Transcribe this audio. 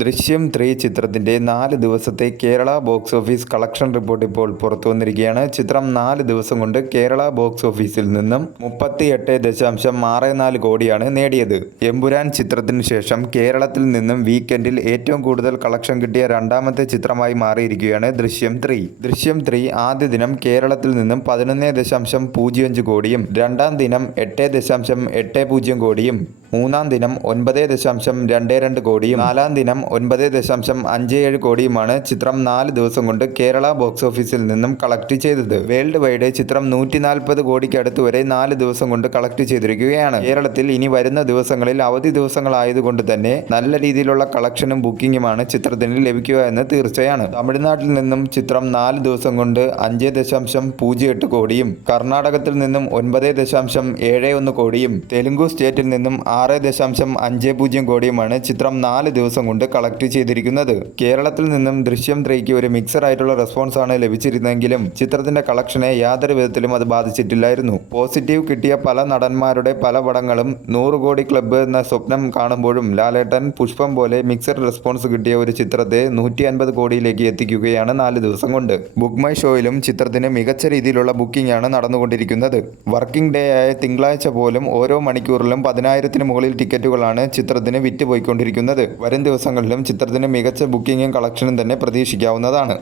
ദൃശ്യം 3 ചിത്രത്തിന്റെ 4 ദിവസത്തെ Kerala box office collection report ഇപ്പോൾ പുറത്തു വന്നിരിക്കുകയാണ്. ചിത്രം 4 ദിവസം കൊണ്ട് കേരള ബോക്സ് ഓഫീസിൽ നിന്നും 38.64 കോടിയാണ് നേടിയത്. എമ്പുരാൻ ചിത്രത്തിനു ശേഷം കേരളത്തിൽ നിന്നും വീക്കെൻഡിൽ ഏറ്റവും കൂടുതൽ കളക്ഷൻ കിട്ടിയ രണ്ടാമത്തെ ചിത്രമായി മാറിയിരിക്കുകയാണ് ദൃശ്യം 3. ദൃശ്യം 3 ആദ്യ ദിനം കേരളത്തിൽ നിന്നും 11.05 കോടിയും രണ്ടാം ദിനം 8.80 കോടിയും മൂന്നാം ദിനം 9.22 കോടിയും നാലാം ദിനം 9.57 കോടിയുമാണ് ചിത്രം 4 ദിവസം കൊണ്ട് കേരള ബോക്സ് ഓഫീസിൽ നിന്നും കളക്ട് ചെയ്തത്. വേൾഡ് വൈഡ് ചിത്രം 140 കോടിക്ക് അടുത്ത് വരെ 4 ദിവസം കൊണ്ട് കളക്ട് ചെയ്തിരിക്കുകയാണ്. കേരളത്തിൽ ഇനി വരുന്ന ദിവസങ്ങളിൽ അവധി ദിവസങ്ങളായതുകൊണ്ട് തന്നെ നല്ല രീതിയിലുള്ള കളക്ഷനും ബുക്കിംഗുമാണ് ചിത്രത്തിന് ലഭിക്കുക എന്ന് തീർച്ചയാണ്. തമിഴ്നാട്ടിൽ നിന്നും ചിത്രം 4 ദിവസം കൊണ്ട് 5.08 കോടിയും കർണാടകത്തിൽ നിന്നും 9.71 കോടിയും തെലുങ്കു സ്റ്റേറ്റിൽ നിന്നും 6.50 കോടിയുമാണ് ചിത്രം 4 ദിവസം കൊണ്ട് കളക്ട് ചെയ്തിരിക്കുന്നത്. കേരളത്തിൽ നിന്നും ദൃശ്യം 3ക്ക് ഒരു മിക്സഡ് ആയിട്ടുള്ള റെസ്പോൺസ് ആണ് ലഭിച്ചിരുന്നെങ്കിലും ചിത്രത്തിന്റെ കളക്ഷനെ യാതൊരു വിധത്തിലും അത് ബാധിച്ചിട്ടില്ലായിരുന്നു. പോസിറ്റീവ് കിട്ടിയ പല നടന്മാരുടെ പല പടങ്ങളും 100 കോടി ക്ലബ്ബ് എന്ന സ്വപ്നം കാണുമ്പോഴും ലാലേട്ടൻ പുഷ്പം പോലെ മിക്സഡ് റെസ്പോൺസ് കിട്ടിയ ഒരു ചിത്രത്തെ 150 കോടിയിലേക്ക് എത്തിക്കുകയാണ് 4 ദിവസം കൊണ്ട്. ബുക്ക് മൈ ഷോയിലും ചിത്രത്തിന് മികച്ച രീതിയിലുള്ള ബുക്കിംഗ് ആണ് നടന്നുകൊണ്ടിരിക്കുന്നത്. വർക്കിംഗ് ഡേ ആയ തിങ്കളാഴ്ച പോലും ഓരോ മണിക്കൂറിലും 10,000-ന് മുകളിൽ ടിക്കറ്റുകളാണ് ചിത്രത്തിന് വിറ്റുപോയിക്കൊണ്ടിരിക്കുന്നത്. വരും ദിവസങ്ങളിലും ചിത്രത്തിന് മികച്ച ബുക്കിംഗും കളക്ഷനും തന്നെ പ്രതീക്ഷിക്കാവുന്നതാണ്.